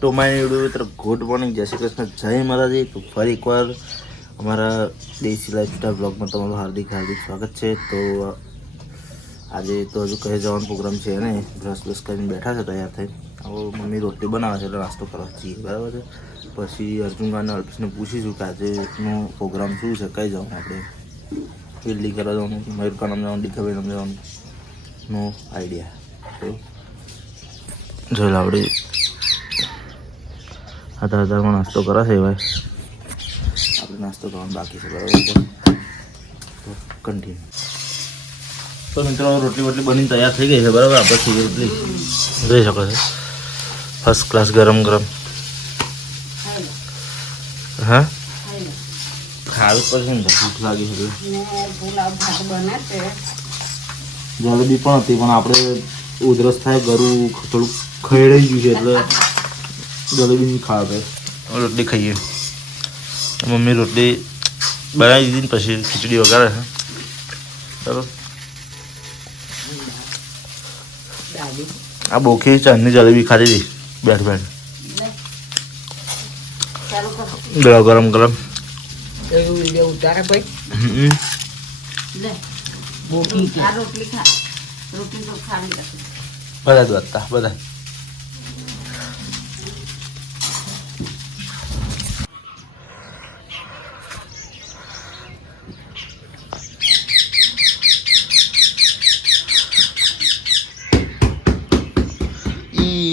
Two my YouTube મિત્ર. Good morning જય શ્રી કૃષ્ણ. જય માતાજી. તો ફરી એકવાર અમારા દેશી લાઈફસ્ટાઈલ બ્લોગમાં તમારું હાર્દિક હાર્દિક સ્વાગત છે. તો આજે તો હજુ કહે જવાનો પ્રોગ્રામ છે અને બ્રશ બ્રશ કરીને બેઠા છે તૈયાર થઈ હવે મમ્મી રોટલી બનાવે છે એટલે નાસ્તો કરવા છીએ બરાબર છે? પછી અર્જુન અને અલ્પેશને પૂછીશું કે આજેનો પ્રોગ્રામ શું છે, કઈ જવાનું આપણે? ઇડલી કરવા જવાનું મયુરકાનમ જવાનું ડીખાભાઈ જવાનું? No idea. જોઈ લાવડી હતા પણ નાસ્તો કરાશે ભાઈ. આપણે નાસ્તો કરવાનો બાકી છે, બરાબર છે? કન્ટિન્યુ તો મિત્રો રોટલી વોટલી બની તૈયાર થઈ ગઈ છે, બરાબર? ખીરી રોટલી જઈ શકો છો. ફર્સ્ટ ક્લાસ ગરમ ગરમ હા ખાવી પડશે ને ભૂખ લાગી છે જલેબી પણ હતી પણ આપણે ઉધરસ થાય ગરું થોડું ખેડાઈ ગયું છે એટલે જલેબી નહીં ખાવા ભાઈ. રોટલી ખાઈએ. મમ્મી રોટલી બનાવી દીધી ને પછી ખીચડી વગાડે છે. બરાબર આ બોખી ચાંદની જલેબી ખાધી હતી. બેઠ બેઠ. ગરમ ગરમ. ગરમ ઉતારે ભાઈ. બધા જ વધતા બધા.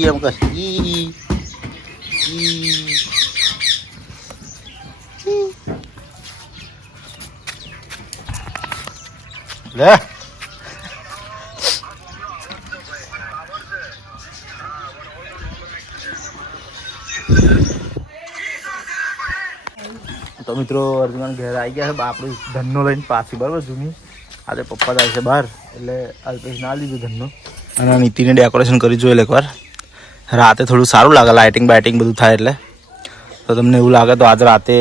ઈ એમ કર ઈ ઈ લે તો મિત્રો અર્જુન ઘેર આવી ગયા છે આપણું ધનનો લઈને પાછી બરાબર જૂની આજે પપ્પા જાય છે બહાર એટલે અલ્પેશ ના લીધું ધનનો અને નીતિને ડેકોરેશન કરી જોયેલ એકવાર રાતે થોડું સારું લાગે લાઇટિંગ બાઇટિંગ બધું થાય એટલે. તો તમને એવું લાગે તો આજે રાતે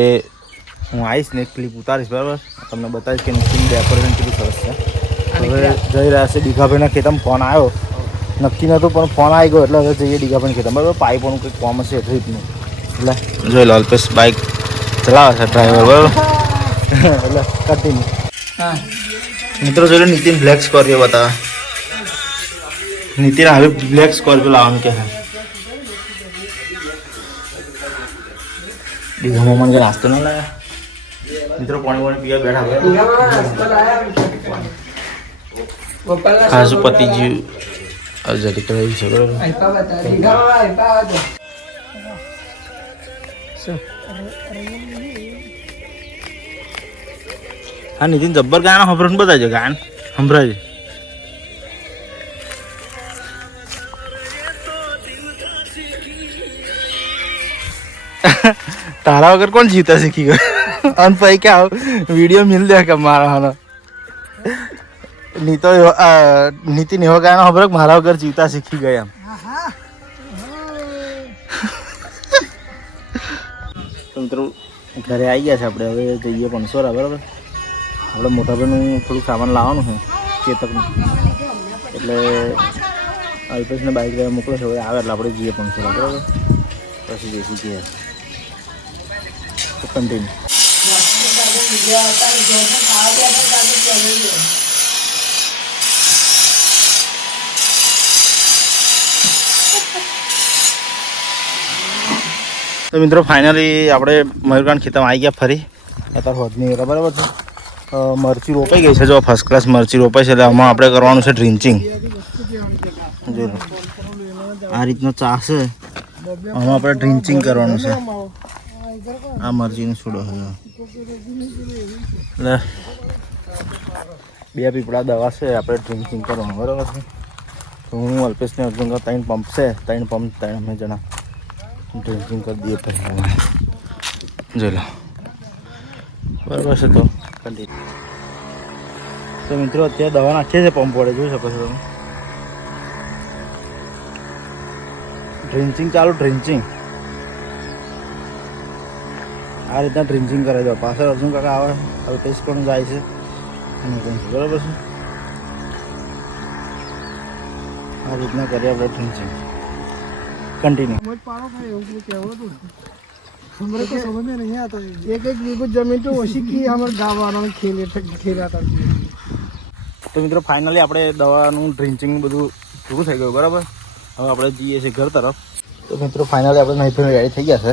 હું આવીશ ને એક ક્લિપ ઉતારીશ બરાબર? તમને બતાવીશ કે નીતિનું ડેકોરેશન કેટલું સરસ છે. હવે જઈ રહ્યા છે દીઘાભાઈના ખેતરમાં ફોન આવ્યો. નક્કી નહોતું પણ ફોન આવી ગયો એટલે હવે જઈએ દીઘાભાઈ ખેતર બરાબર પાઇપોનું કંઈક કોમ હશે ટ્રીપનું એટલે જોઈ લો અલ્પેશ બાઇક ચલાવે છે ડ્રાઈવર બરાબર? એટલે કન્ટિન્યુ મિત્રો જોઈ લો નીતિન બ્લેક સ્કોર્પિયો બતાવે. નીતિન હવે બ્લેક સ્કોર્પિયો લાવવાનું કે છે ડીઘામાં મને નાસ્તો ના લાવ્યા મિત્રો પાણી પાણી પીવા બેઠા બરાબર ખાસુ પતિજી અજરી કરાવી છે બરાબર હા નીતિન જબ્બર ગાયન સંભળાને બતાવજો ગાયન સંભળાય તારા વગર કોણ જીવતા શીખી ગયો? અને પછી કે વીડિયો મિલ દે કે મારા હાનો નીતો નીતિન એવો ગાયનો ખબર મારા વગર જીવતા શીખી ગયા એમ. મિત્રો, ઘરે આવી ગયા છે આપણે. હવે જઈએ પણસોરા બરાબર? આપણે મોટાભાઈનું થોડુંક સામાન લાવવાનું છે ચેતકનું એટલે અલ્પેશને બાઇક મોકલો છે. હવે આવે એટલે આપણે જઈએ પણસોરા બરાબર? પછી જઈશું ગયા કન્ટિન્યુ તો મિત્રો ફાઇનલી આપણે મયુરકાંડ ખેતરમાં આવી ગયા ફરી. અત્યારે હોદની બરાબર છે. મરચી રોપાઈ ગઈ છે. જો ફર્સ્ટ ક્લાસ મરચી રોપાઈ છે એટલે આમાં આપણે કરવાનું છે ડ્રિન્ચિંગ જો આ રીતનો ચા છે. આમાં આપણે ડ્રિન્ચિંગ કરવાનું છે. આ મરચીનો છોડો છે એટલે બે પીપળા દવા છે, આપણે ડ્રિંકિંગ કરવાનું, બરાબર છે? હું અલ્પેશને અર્જુન ત્રણ પંપ છે, ત્રણ પંપ ત્રણ અમે જણા ડ્રિન્ચિંગ કરી દઈએ પહેલાં જોઈ બરાબર છે તો. કંટિન્યુ તો મિત્રો, અત્યારે દવા નાખીએ છે પંપ વડે, જોઈ શકો છો તમે. ડ્રિન્ચિંગ ચાલુ ડ્રિન્ચિંગ આ રીતના ડ્રિંચિંગ કરે દો પાછળ અર્જુન કાકા આવે અલ્પેશ પણ જાય છે અને કંઈ છે. બરાબર છે આ રીતના કરીએ આપણે ડ્રિંચિંગ કન્ટિન્યુ समझ पा रहा था ये वो क्या हुआ तो हमारे को समझ में नहीं आता है एक एक बीघु जमीन तो उसी की हमारे गाँव वालों ने खेले थे खेला था તો મિત્રો ફાઇનલી આપણે દવાનું ડ્રિંચિંગ બધું પૂરું થઈ ગયું બરાબર હવે આપણે જઈએ છીએ ઘર તરફ તો મિત્રો ફાઇનલી આપણે નહીં ફેર રેડી થઈ ગયા છે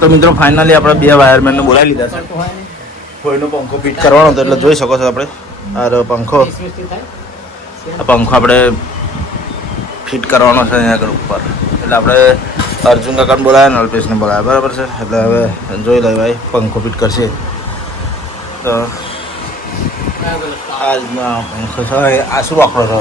તો મિત્રો ફાઇનલી આપણે બે વાયરમેનને બોલાવી લીધા છે. કોઈનો પંખો ફિટ કરવાનો હતો એટલે જોઈ શકો છો આપણે. આ પંખો. આ પંખો આપણે ફિટ કરવાનો છે અહીંયા આગળ ઉપર. એટલે આપણે અર્જુન કાકાને બોલાવ્યા ને અલ્પેશને બોલાવ્યા બરાબર છે? એટલે હવે જોઈ લે ભાઈ પંખો ફિટ કરશે. તો આ પંખો છે. આ શું વાપરો છો.